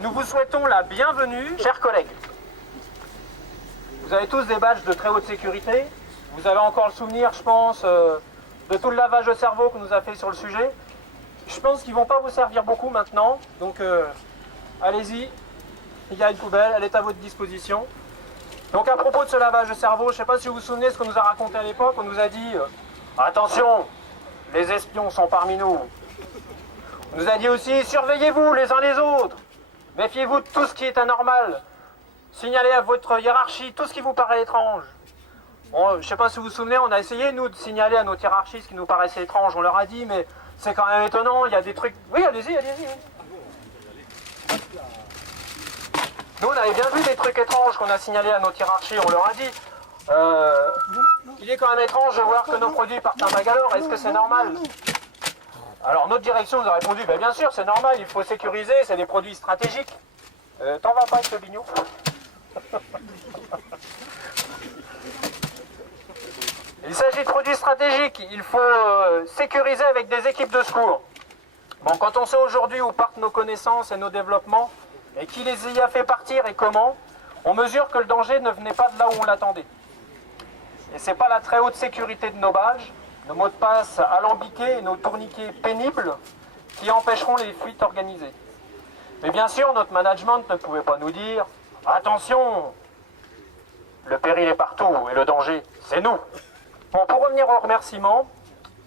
Nous vous souhaitons la bienvenue, chers collègues. Vous avez tous des badges de très haute sécurité. Vous avez encore le souvenir, je pense, de tout le lavage de cerveau qu'on nous a fait sur le sujet. Je pense qu'ils ne vont pas vous servir beaucoup maintenant. Donc, allez-y. Il y a une poubelle, elle est à votre disposition. Donc, à propos de ce lavage de cerveau, je ne sais pas si vous vous souvenez de ce qu'on nous a raconté à l'époque. On nous a dit attention, les espions sont parmi nous. On nous a dit aussi surveillez-vous les uns les autres. Méfiez-vous de tout ce qui est anormal. Signalez à votre hiérarchie tout ce qui vous paraît étrange. Bon, je ne sais pas si vous vous souvenez, on a essayé, nous, de signaler à notre hiérarchie ce qui nous paraissait étrange. On leur a dit, mais c'est quand même étonnant, il y a des trucs... Oui, allez-y, allez-y. Oui. Nous, on avait bien vu des trucs étranges qu'on a signalés à notre hiérarchie. On leur a dit, il est quand même étrange de voir que nos produits partent à Magalore. Est-ce que c'est normal? Alors, notre direction nous a répondu, ben, bien sûr, c'est normal, il faut sécuriser, c'est des produits stratégiques. T'en vas pas avec ce bignou. Il s'agit de produits stratégiques, il faut sécuriser avec des équipes de secours. Bon, quand on sait aujourd'hui où partent nos connaissances et nos développements, et qui les y a fait partir et comment, on mesure que le danger ne venait pas de là où on l'attendait. Et c'est pas la très haute sécurité de nos badges, nos mots de passe alambiqués et nos tourniquets pénibles qui empêcheront les fuites organisées. Mais bien sûr, notre management ne pouvait pas nous dire « Attention, le péril est partout et le danger, c'est nous ». Bon, pour revenir aux remerciements,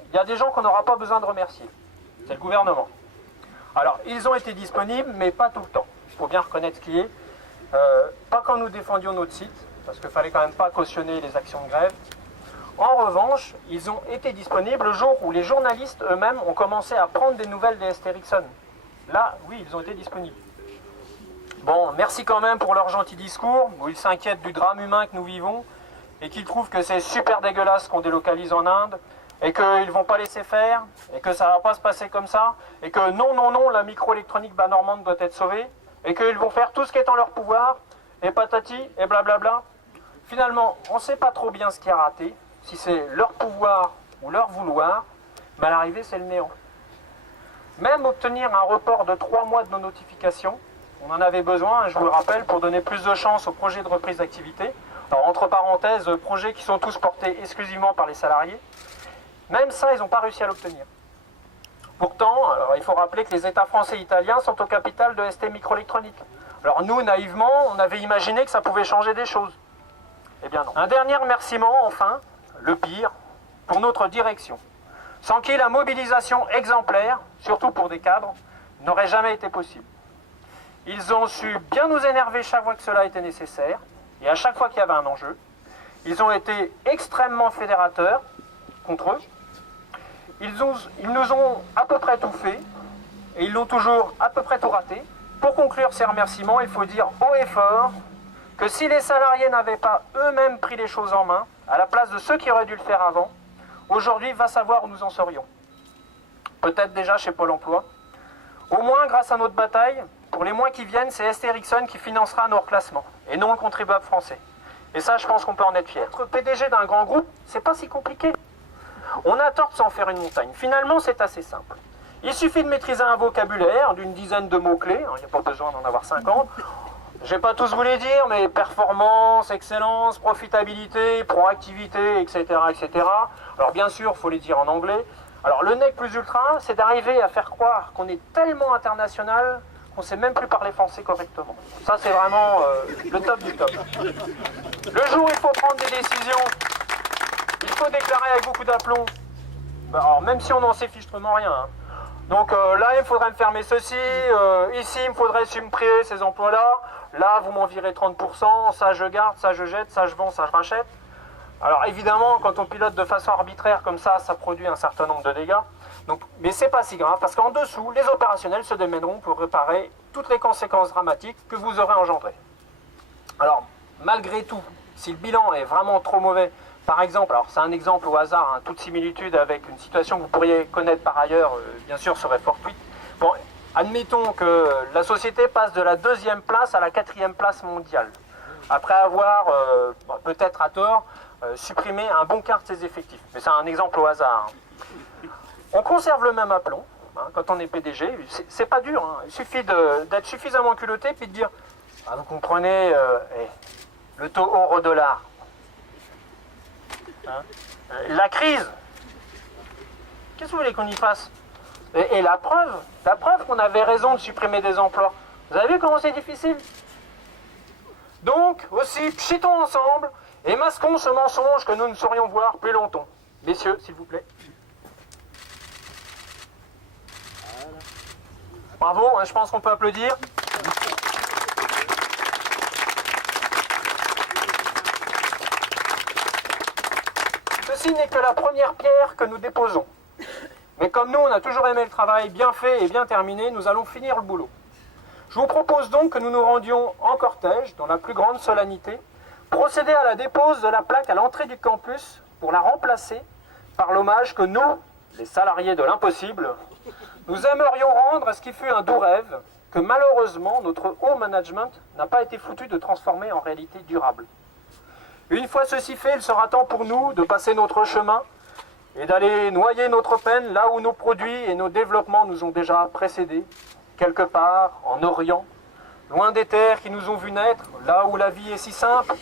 il y a des gens qu'on n'aura pas besoin de remercier. C'est le gouvernement. Alors, ils ont été disponibles, mais pas tout le temps. Il faut bien reconnaître ce qui est. Pas quand nous défendions notre site, parce qu'il ne fallait quand même pas cautionner les actions de grève. En revanche, ils ont été disponibles le jour où les journalistes eux-mêmes ont commencé à prendre des nouvelles des ST Ericsson. Là, oui, ils ont été disponibles. Bon, merci quand même pour leur gentil discours, où ils s'inquiètent du drame humain que nous vivons, et qu'ils trouvent que c'est super dégueulasse qu'on délocalise en Inde, et qu'ils ne vont pas laisser faire, et que ça ne va pas se passer comme ça, et que non, non, non, la microélectronique bas normande doit être sauvée, et qu'ils vont faire tout ce qui est en leur pouvoir, et patati, et blablabla. Finalement, on ne sait pas trop bien ce qui a raté, si c'est leur pouvoir ou leur vouloir, mais à l'arrivée, c'est le néant. Même obtenir un report de 3 mois de nos notifications, on en avait besoin, je vous le rappelle, pour donner plus de chance aux projets de reprise d'activité. Alors, entre parenthèses, projets qui sont tous portés exclusivement par les salariés. Même ça, ils n'ont pas réussi à l'obtenir. Pourtant, alors, il faut rappeler que les États français et italiens sont au capital de ST Microélectronique. Alors nous, naïvement, on avait imaginé que ça pouvait changer des choses. Eh bien non. Un dernier remerciement, enfin, le pire, pour notre direction, sans qui la mobilisation exemplaire, surtout pour des cadres, n'aurait jamais été possible. Ils ont su bien nous énerver chaque fois que cela était nécessaire, et à chaque fois qu'il y avait un enjeu. Ils ont été extrêmement fédérateurs contre eux. Ils nous ont à peu près tout fait, et ils l'ont toujours à peu près tout raté. Pour conclure ces remerciements, il faut dire haut et fort que si les salariés n'avaient pas eux-mêmes pris les choses en main, à la place de ceux qui auraient dû le faire avant, aujourd'hui, va savoir où nous en serions. Peut-être déjà chez Pôle emploi. Au moins, grâce à notre bataille, pour les mois qui viennent, c'est ST Ericsson qui financera nos reclassements, et non le contribuable français. Et ça, je pense qu'on peut en être fier. Être PDG d'un grand groupe, c'est pas si compliqué. On a tort de s'en faire une montagne. Finalement, c'est assez simple. Il suffit de maîtriser un vocabulaire d'une dizaine de mots-clés, il n'y a pas besoin d'en avoir 50. Je ne vais pas tous vous les dire, mais performance, excellence, profitabilité, proactivité, etc., etc. Alors bien sûr, il faut les dire en anglais. Alors le nec plus ultra, c'est d'arriver à faire croire qu'on est tellement international qu'on ne sait même plus parler français correctement. Ça, c'est vraiment le top du top. Le jour où il faut prendre des décisions, il faut déclarer avec beaucoup d'aplomb. Alors même si on n'en sait fichtrement rien, hein. Donc là, il me faudrait me fermer ceci, ici, il me faudrait supprimer ces emplois-là, là, vous m'en virez 30%, ça je garde, ça je jette, ça je vends, ça je rachète. Alors évidemment, quand on pilote de façon arbitraire comme ça produit un certain nombre de dégâts. Donc, mais c'est pas si grave, parce qu'en dessous, les opérationnels se démèneront pour réparer toutes les conséquences dramatiques que vous aurez engendrées. Alors, malgré tout, si le bilan est vraiment trop mauvais, par exemple, alors c'est un exemple au hasard, hein, toute similitude avec une situation que vous pourriez connaître par ailleurs, bien sûr, serait fortuite. Bon, admettons que la société passe de la 2e place à la 4e place mondiale, après avoir, peut-être à tort, supprimé un bon quart de ses effectifs. Mais c'est un exemple au hasard. Hein. On conserve le même aplomb, hein, quand on est PDG, c'est pas dur, hein. Il suffit d'être suffisamment culotté puis de dire ah, vous comprenez, le taux euro-dollar, hein, la crise, qu'est-ce que vous voulez qu'on y fasse? Et la preuve qu'on avait raison de supprimer des emplois. Vous avez vu comment c'est difficile? Donc, aussi, pchitons ensemble et masquons ce mensonge que nous ne saurions voir plus longtemps. Messieurs, s'il vous plaît. Bravo, hein, je pense qu'on peut applaudir. Ceci n'est que la première pierre que nous déposons. Mais comme nous, on a toujours aimé le travail bien fait et bien terminé, nous allons finir le boulot. Je vous propose donc que nous nous rendions en cortège, dans la plus grande solennité, procéder à la dépose de la plaque à l'entrée du campus pour la remplacer par l'hommage que nous, les salariés de l'impossible, nous aimerions rendre à ce qui fut un doux rêve que malheureusement notre haut management n'a pas été foutu de transformer en réalité durable. Une fois ceci fait, il sera temps pour nous de passer notre chemin et d'aller noyer notre peine là où nos produits et nos développements nous ont déjà précédés, quelque part en Orient, loin des terres qui nous ont vu naître, là où la vie est si simple,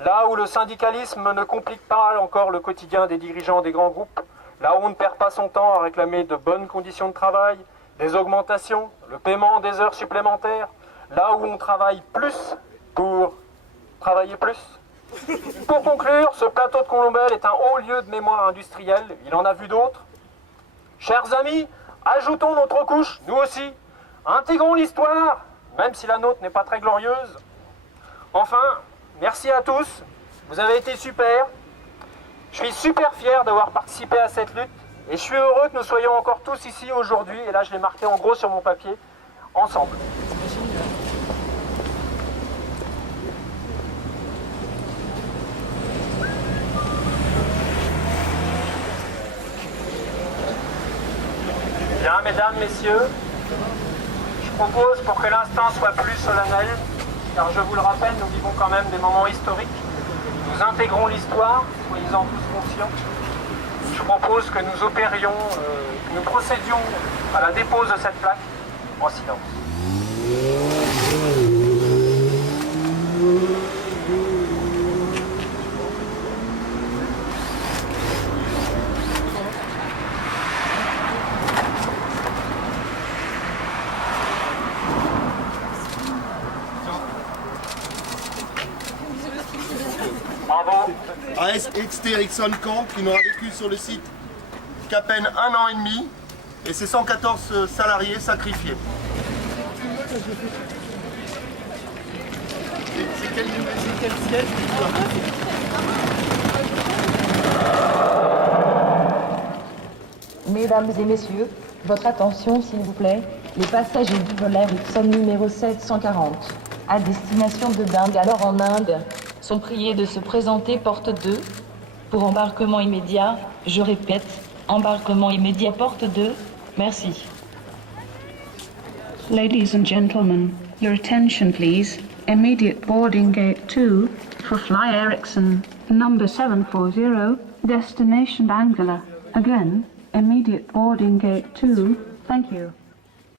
là où le syndicalisme ne complique pas encore le quotidien des dirigeants des grands groupes, là où on ne perd pas son temps à réclamer de bonnes conditions de travail, des augmentations, le paiement des heures supplémentaires, là où on travaille plus pour travailler plus. Pour conclure, ce plateau de Colombelle est un haut lieu de mémoire industrielle, il en a vu d'autres. Chers amis, ajoutons notre couche, nous aussi, intégrons l'histoire, même si la nôtre n'est pas très glorieuse. Enfin, merci à tous, vous avez été super. Je suis super fier d'avoir participé à cette lutte et je suis heureux que nous soyons encore tous ici aujourd'hui, et là je l'ai marqué en gros sur mon papier, ensemble. Bien, mesdames, messieurs, je propose pour que l'instant soit plus solennel, car je vous le rappelle, nous vivons quand même des moments historiques. Nous intégrons l'histoire, soyez-en tous conscients. Je propose que nous opérions, que nous procédions à la dépose de cette plaque en silence. Bravo. AS Ericsson Camp qui n'aura vécu sur le site qu'à peine 1 an et demi et ses 114 salariés sacrifiés. C'est quel siège? Mesdames et messieurs, votre attention s'il vous plaît. Les passagers du vol Ericsson numéro 740 à destination de Bangalore en Inde sont priés de se présenter porte 2 pour embarquement immédiat. Je répète, embarquement immédiat porte 2. Merci. Ladies and gentlemen, your attention please. Immediate boarding gate 2 for Fly Ericsson number 740, destination Bangalore. Again, immediate boarding gate 2. Thank you.